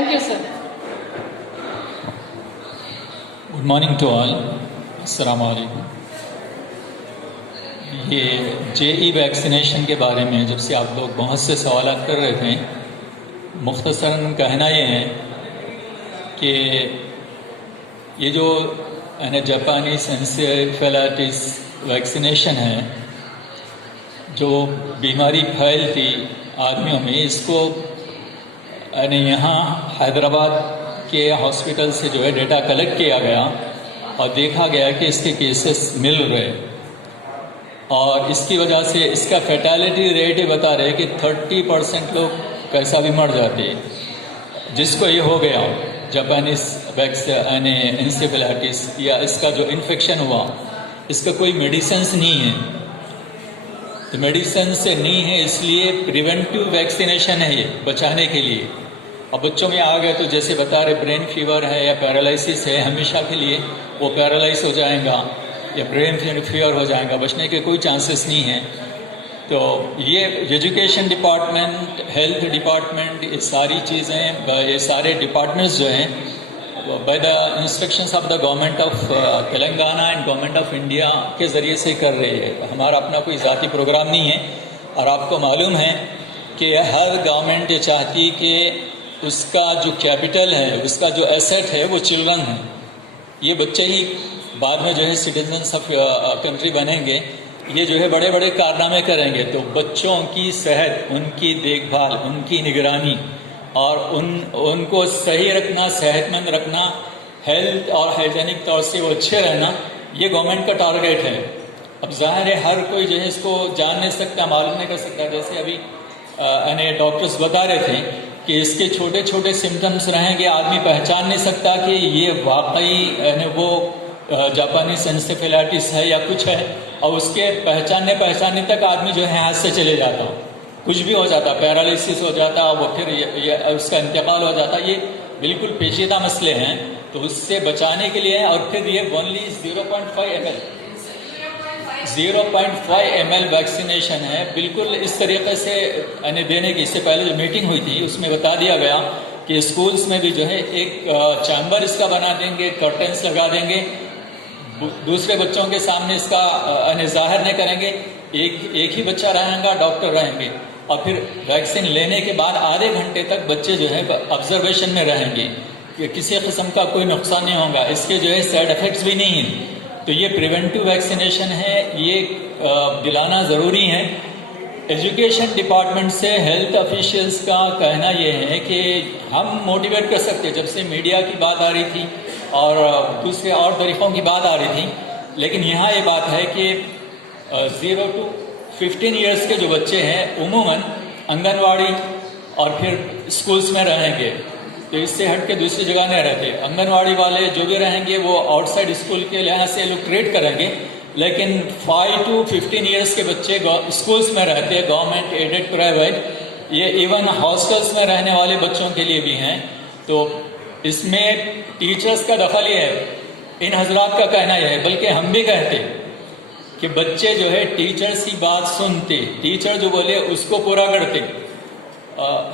Thank you, sir. Good morning to all. अस्सलाम वालेकुम. ये जेई वैक्सीनेशन के बारे में जब से आप लोग बहुत से सवाल कर रहे थे, मुख्तसरन कहना ये है कि ये जो जापानीज एन्सेफेलाइटिस वैक्सीनेशन है, जो बीमारी फैलती आदमियों में, इसको यहाँ हैदराबाद के हॉस्पिटल से जो है डेटा कलेक्ट किया गया और देखा गया कि इसके केसेस मिल रहे, और इसकी वजह से इसका फैटेलिटी रेट ही बता रहे कि 30% लोग कैसा भी मर जाते हैं. जिसको ये हो गया जापानीज एन्सेफेलाइटिस या इसका जो इन्फेक्शन हुआ, इसका कोई मेडिसिन्स नहीं है. तो मेडिसिन से नहीं है, इसलिए प्रिवेंटिव वैक्सीनेशन है ये, बचाने के लिए. अब बच्चों में आ गए तो जैसे बता रहे ब्रेन फीवर है या पैरालिसिस है, हमेशा के लिए वो पैरालाइज हो जाएगा या ब्रेन फीवर हो जाएगा, बचने के कोई चांसेस नहीं है. तो ये एजुकेशन डिपार्टमेंट, हेल्थ डिपार्टमेंट, ये सारी चीज़ें, ये सारे डिपार्टमेंट्स जो हैं by the instructions of the government of Telangana and government of India के ज़रिए से कर रही है. हमारा अपना कोई ज़ाती प्रोग्राम नहीं है. और आपको मालूम है कि हर गवर्नमेंट ये चाहती कि उसका जो कैपिटल है, उसका जो एसेट है, वो चिल्ड्रन है. ये बच्चे ही बाद में जो है सिटीजन्स ऑफ कंट्री बनेंगे, ये जो है बड़े बड़े कारनामे करेंगे. तो बच्चों की सेहत, उनकी देखभाल, उनकी निगरानी और उनको सही रखना, सेहतमंद रखना, हेल्थ और हाइजेनिक तौर से वो अच्छे रहना, ये गवर्नमेंट का टारगेट है. अब जाहिर है हर कोई जो है इसको जान नहीं सकता, मालूम नहीं कर सकता. जैसे अभी डॉक्टर्स बता रहे थे कि इसके छोटे छोटे सिम्टम्स रहेंगे, आदमी पहचान नहीं सकता कि ये वाकई वो जापानीज एन्सेफेलाइटिस है या कुछ है, और उसके पहचानने तक आदमी जो है हाथ से चले जाता, कुछ भी हो जाता, पैरालिसिस हो जाता, वो फिर ये उसका इंतकाल हो जाता. ये बिल्कुल पेचीदा मसले हैं. तो उससे बचाने के लिए, और फिर ये ओनली 0.5 ml वैक्सीनेशन है. बिल्कुल इस तरीके से देने की, इससे पहले जो मीटिंग हुई थी उसमें बता दिया गया कि स्कूल्स में भी जो है एक चैम्बर इसका बना देंगे, कर्टेंस लगा देंगे, दूसरे बच्चों के सामने इसका जाहिर नहीं करेंगे. एक ही बच्चा रहेगा, डॉक्टर रहेंगे, और फिर वैक्सीन लेने के बाद आधे घंटे तक बच्चे जो है ऑब्जर्वेशन में रहेंगे कि किसी किस्म का कोई नुकसान नहीं होगा. इसके जो है साइड इफेक्ट्स भी नहीं हैं. तो ये प्रिवेंटिव वैक्सीनेशन है, ये दिलाना ज़रूरी है. एजुकेशन डिपार्टमेंट से हेल्थ ऑफिशियल्स का कहना ये है कि हम मोटिवेट कर सकते हैं. जब से मीडिया की बात आ रही थी और दूसरे और तरीक़ों की बात आ रही थी, लेकिन यहाँ ये बात है कि 0 to 15 ईयर्स के जो बच्चे हैं उमूमन आंगनवाड़ी और फिर स्कूल्स में रहेंगे. तो इससे हट के दूसरी जगह नहीं रहते. आंगनवाड़ी वाले जो भी रहेंगे वो आउटसाइड स्कूल के लिहाज से लोग ट्रीट करेंगे, लेकिन 5 to 15 ईयर्स के बच्चे स्कूल्स में रहते हैं, गवर्नमेंट एडेड प्राइवेट, ये इवन हॉस्टल्स में रहने वाले बच्चों के लिए भी हैं. तो इसमें टीचर्स का दखल ये है, इन हजरात का कहना यह है, बल्कि हम भी कहते कि बच्चे जो है टीचर्स की बात सुनते, टीचर जो बोले उसको पूरा करते.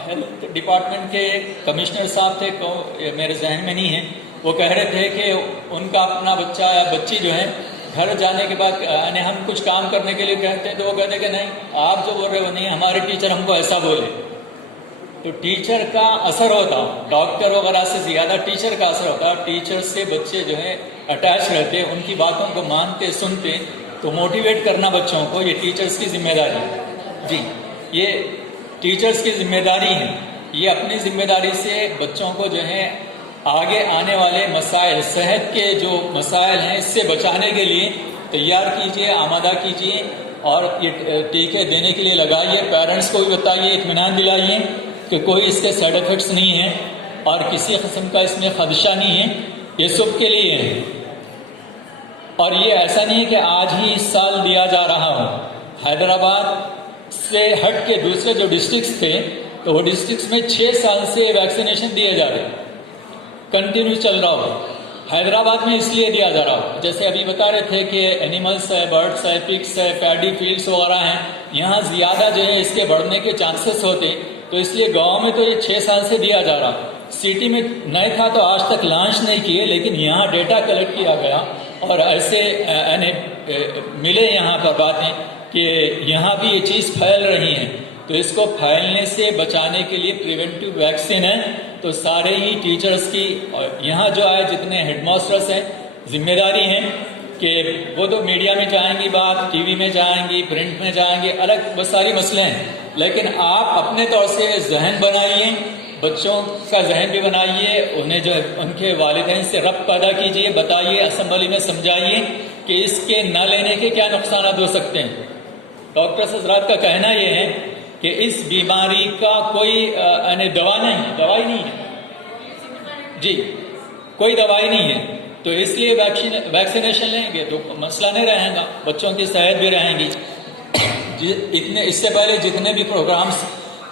हेल्थ डिपार्टमेंट के कमिश्नर साहब थे, मेरे जहन में नहीं है, वो कह रहे थे कि उनका अपना बच्चा या बच्ची जो है घर जाने के बाद हम कुछ काम करने के लिए कहते हैं तो वो कहते कि नहीं, आप जो बोल रहे हो नहीं, हमारे टीचर हमको ऐसा बोले. तो टीचर का असर होता, डॉक्टर वगैरह से ज़्यादा टीचर का असर होता. टीचर से बच्चे जो है अटैच रहते, उनकी बातों को मानते, सुनते. तो मोटिवेट करना बच्चों को, ये टीचर्स की जिम्मेदारी है. जी, ये टीचर्स की जिम्मेदारी है. ये अपनी जिम्मेदारी से बच्चों को जो है आगे आने वाले मसाइल, सेहत के जो मसाइल हैं, इससे बचाने के लिए तैयार कीजिए, आमादा कीजिए और ये टीके देने के लिए लगाइए. पेरेंट्स को भी बताइए, इत्मीनान दिलाइए कि कोई इसके साइड इफेक्ट्स नहीं है और किसी किस्म का इसमें खदशा नहीं है. ये सब के लिए है, और ये ऐसा नहीं है कि आज ही इस साल दिया जा रहा हो. हैदराबाद से हट के दूसरे जो डिस्ट्रिक्ट्स थे, तो वो डिस्ट्रिक्ट्स में 6 साल से वैक्सीनेशन दिए जा रहे, कंटिन्यू चल रहा हो. हैदराबाद में इसलिए दिया जा रहा हो, जैसे अभी बता रहे थे कि एनिमल्स है, बर्ड्स है, पिग्स है, पैडी फील्ड्स वगैरह हैं, यहाँ ज़्यादा जो है इसके बढ़ने के चांसेस होते, तो इसलिए गांव में तो ये 6 साल से दिया जा रहा. सिटी में नहीं था तो आज तक लॉन्च नहीं किए, लेकिन यहाँ डेटा कलेक्ट किया गया और ऐसे यानी मिले यहाँ पर बातें कि यहाँ भी ये चीज़ फैल रही है, तो इसको फैलने से बचाने के लिए प्रिवेंटिव वैक्सीन है। तो सारे ही टीचर्स की और यहाँ जो आए जितने हेडमास्टर्स हैं जिम्मेदारी है कि वो तो मीडिया में जाएंगी बात, टीवी में जाएंगी, प्रिंट में जाएंगी, अलग बहुत सारी मसले हैं, लेकिन आप अपने तौर से जहन बनाइए, बच्चों का जहन भी बनाइए, उन्हें जो है उनके वालिदैन से रब्त पैदा कीजिए, बताइए, असेंबली में समझाइए कि इसके न लेने के क्या नुकसान हो सकते हैं। डॉक्टर हजरात का कहना यह है कि इस बीमारी का कोई दवाई नहीं है जी, कोई दवाई नहीं है, तो इसलिए वैक्सीनेशन लेंगे तो मसला नहीं रहेगा, बच्चों की सेहत भी रहेंगी। इससे पहले जितने भी प्रोग्राम्स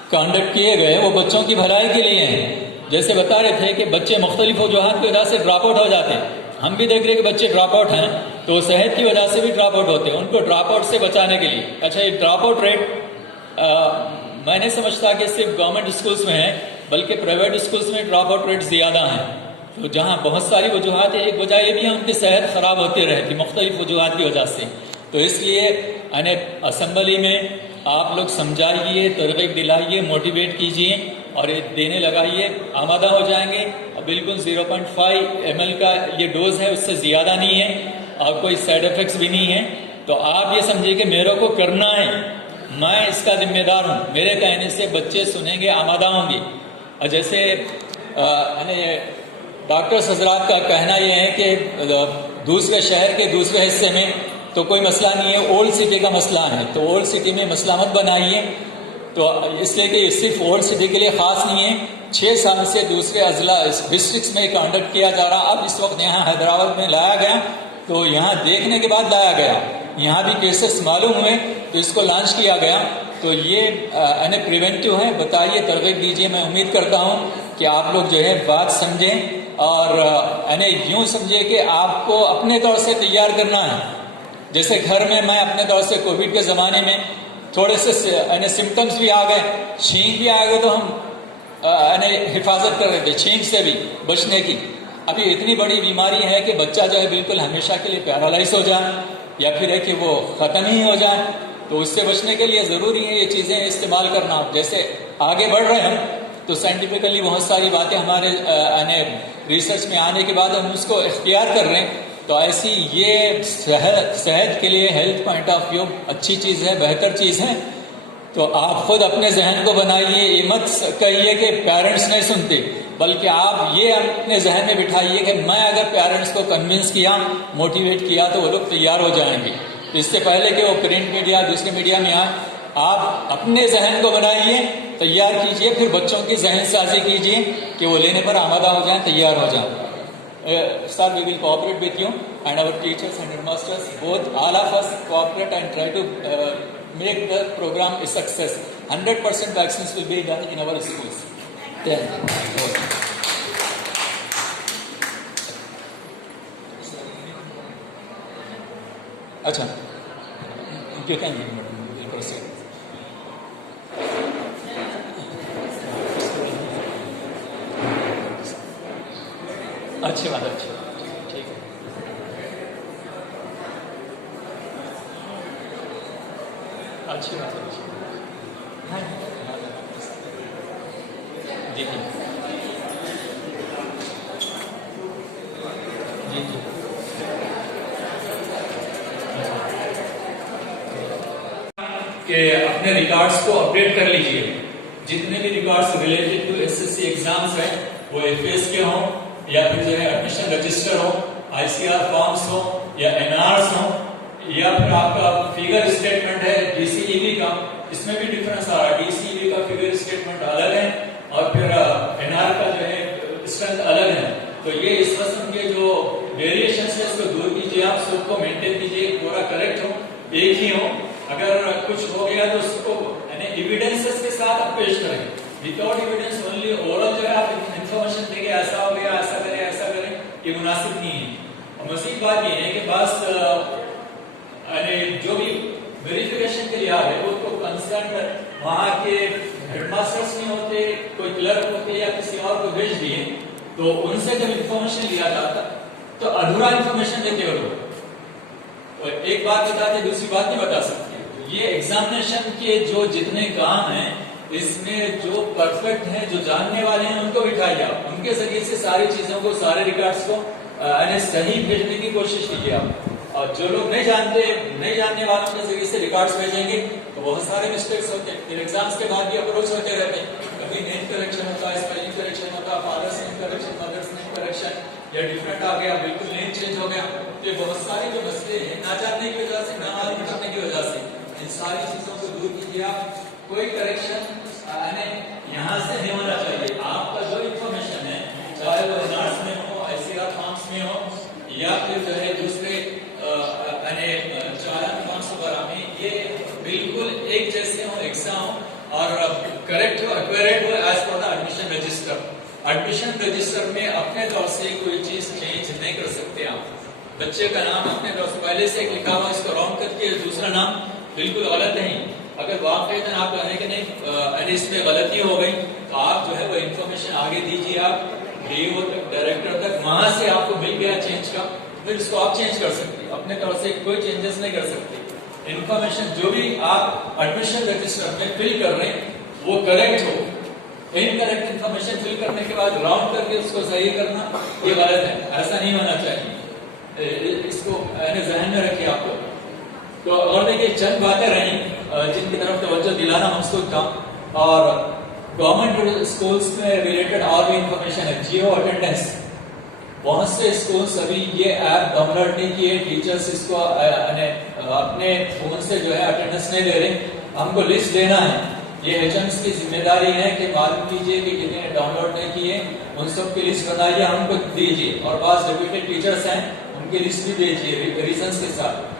कंडक्ट किए गए वो बच्चों की भलाई के लिए हैं। जैसे बता रहे थे कि बच्चे मुख्तलिफ वजूहात की वजह से ड्रॉप आउट हो जाते हैं, हम भी देख रहे हैं कि बच्चे ड्रॉप आउट हैं, तो सेहत की वजह से भी ड्रॉप आउट होते हैं, उनको ड्रॉप आउट से बचाने के लिए। अच्छा, ये ड्रॉप आउट रेट मैं नहीं समझता कि सिर्फ गवर्नमेंट स्कूल्स में है, बल्कि प्राइवेट स्कूल्स में ड्रॉप आउट रेट ज़्यादा हैं। तो जहाँ बहुत सारी वजूहात है, एक वजह ये भी है उनकी सेहत ख़राब होती रहती मुख्तलिफ वजूहात की वजह से। तो इसलिए यानी असेंबली में आप लोग समझाइए, तरगीब दिलाइए, मोटिवेट कीजिए और ये देने लगाइए, आमादा हो जाएंगे। बिल्कुल 0.5 ml का ये डोज है, उससे ज़्यादा नहीं है और कोई साइड इफ़ेक्ट्स भी नहीं है। तो आप ये समझिए कि मेरे को करना है, मैं इसका जिम्मेदार हूँ, मेरे कहने से बच्चे सुनेंगे, आमादा होंगे। और जैसे डॉक्टर्स हजरात का कहना यह है कि दूसरे शहर के दूसरे हिस्से में तो कोई मसला नहीं है, ओल्ड सिटी का मसला है, तो ओल्ड सिटी में मसला मत बनाइए। तो इसलिए कि सिर्फ ओल्ड सिटी के लिए ख़ास नहीं है, 6 साल से दूसरे अजला डिस्ट्रिक्ट्स में कंडक्ट किया जा रहा। अब इस वक्त यहाँ हैदराबाद में लाया गया, तो यहाँ देखने के बाद लाया गया, यहाँ भी केसेस मालूम हुए तो इसको लॉन्च किया गया। तो ये प्रिवेंटिव है, बताइए, तरगीब दीजिए। मैं उम्मीद करता हूँ कि आप लोग जो है बात समझें और यूँ समझे कि आपको अपने तौर से तैयार करना है। जैसे घर में मैं अपने तौर से कोविड के ज़माने में थोड़े से सिम्टम्स भी आ गए, छींक भी आ गए, तो हम हिफाजत कर रहे थे छींक से भी बचने की। अभी इतनी बड़ी बीमारी है कि बच्चा जो है बिल्कुल हमेशा के लिए पैरालाइज हो जाए या फिर है कि वो ख़त्म ही हो जाए, तो उससे बचने के लिए ज़रूरी है ये चीज़ें इस्तेमाल करना। जैसे आगे बढ़ रहे हैं तो साइंटिफिकली बहुत सारी बातें हमारे रिसर्च में आने के बाद हम उसको इख्तियार कर रहे हैं। तो ऐसी ये सेहत के लिए हेल्थ पॉइंट ऑफ व्यू अच्छी चीज़ है, बेहतर चीज़ है। तो आप खुद अपने जहन को बनाइए, ये मत कहिए कि पेरेंट्स नहीं सुनते, बल्कि आप ये अपने जहन में बिठाइए कि मैं अगर पेरेंट्स को कन्विंस किया, मोटिवेट किया, तो वो लोग तैयार हो जाएंगे। तो इससे पहले कि वो प्रिंट मीडिया दूसरे मीडिया में आए, आप अपने जहन को बनाइए, तैयार कीजिए, फिर बच्चों की जहन साजी कीजिए कि वो लेने पर आमादा हो जाएं, तैयार हो जाएं। Sir, we will cooperate with you and our teachers and headmasters, both all of us cooperate and try to make the program a success. 100% vaccines will be done in our schools. अच्छा, you can proceed. अच्छी बात, अच्छी बात, ठीक है। अच्छी बात है, जी जी जी जी। कि अपने रिकॉर्ड्स को अपडेट कर लीजिए, जितने भी records related to SSC exams हैं, वो एफएस के हों या फिर जो है एडमिशन रजिस्टर हो, आईसीआर फॉर्म्स हो या एनआरस हो, या फिर आपका फिगर स्टेटमेंट है डीसीईबी का, इसमें भी डिफरेंस आ रहा है। डीसीईबी का फिगर स्टेटमेंट अलग है और फिर एनआर का जो है स्ट्रेंथ अलग है। तो ये इस किस्म के जो वेरिएशन है इसको दूर कीजिए, आप सबको मेंटेन कीजिए, पूरा करेक्ट हो, एक ही हो। अगर कुछ हो गया तो उसको एविडेंसेस के साथ आप पेश करें। विदाउट एविडेंस ओनली ओरल जो है आप इंफॉर्मेशन देंगे, ऐसा हो गया, ऐसा करें, ये मुनासिब नहीं है। और मज़ीद बात ये है कि बस जो भी वेरिफिकेशन के लिए आ रहे वो तो कंसर्न वहाँ के हेडमास्टर्स नहीं होते, कोई क्लर्क होते या किसी और को भेज दिया तो उनसे जब इंफॉर्मेशन लिया जाता तो अधूरा इंफॉर्मेशन देते हो लोग, तो एक बात बताते दूसरी बात नहीं बता सकते। ये एग्जामिनेशन के जो जितने काम हैं इसमें जो परफेक्ट हैं, जो जानने वाले हैं, उनको बिठाइए आप, उनके जरिए से सारी चीजों को, सारे रिकॉर्ड्स को सही भेजने की कोशिश कीजिए आप। और जो लोग नहीं जानने वालों के जरिए से रिकॉर्ड्स भेजेंगे तो बहुत सारे मिस्टेक्स होते हैं। फिर एग्जाम्स के बाद भी अप्रोच होते रहते हैं, कभी नेम करेक्शन होता है, स्पेलिंग करेक्शन होता है, father's name correction, mother's name correction, या डिफरेंट आ गया, बिल्कुल नेम चेंज हो गया। तो ये बहुत सारे जो मसले हैं ना जानने की वजह से, ना मालूम करने की वजह से, इन सारी चीजों को दूर कीजिए आप। कोई करेक्शन यहाँ से नहीं होना चाहिए। आपका जो इंफॉर्मेशन है, चाहे वो रिजल्ट्स में हो, ICAR फॉर्म्स में हो, या फिर जो है दूसरे चालान फॉर्म्स वगैरह में, ये बिल्कुल एक जैसे हो, एक सा हो और करेक्ट हो, एक्यूरेट हो as per the admission register. Admission register में अपने तौर से कोई चीज चेंज नहीं कर सकते आप। बच्चे का नाम अपने तौर से पहले से लिखा हुआ, इसको रॉन्ग करके दूसरा नाम बिल्कुल गलत नहीं। अगर वाकई आप कहें कि नहीं इसमें गलती हो गई, तो आप जो है वो इंफॉर्मेशन आगे दीजिए, आप DO तक, डायरेक्टर तक, वहां से आपको मिल गया चेंज का, फिर इसको आप चेंज कर सकते हैं। अपने तरफ से कोई चेंजेस नहीं कर सकते। इंफॉर्मेशन जो भी आप एडमिशन रजिस्टर में फिल कर रहे हैं वो करेक्ट हो। इनकरेक्ट इंफॉर्मेशन फिल करने के बाद राउंड करके उसको सही करना, ये गलत है, ऐसा नहीं होना चाहिए। इसको जहन में रखिए आप लोग। तो और देखिए, चंद बातें रही जिनकी तरफ तवज्जो दिलाना हमको था। और गवर्नमेंट स्कूल्स में रिलेटेड और भी इंफॉर्मेशन है। जियो अटेंडेंस, बहुत से स्कूल्स अभी ये ऐप डाउनलोड नहीं किए, टीचर्स इसको अपने फोन से जो है अटेंडेंस नहीं ले रहे। हमको लिस्ट देना है, ये HMs की जिम्मेदारी है कि मालूम कीजिए कि कितने डाउनलोड नहीं किए, उन सब की लिस्ट बनाइए, हमको दीजिए। और बात डेप्यूटेड टीचर्स हैं, उनकी लिस्ट भी दीजिए रीजंस के साथ।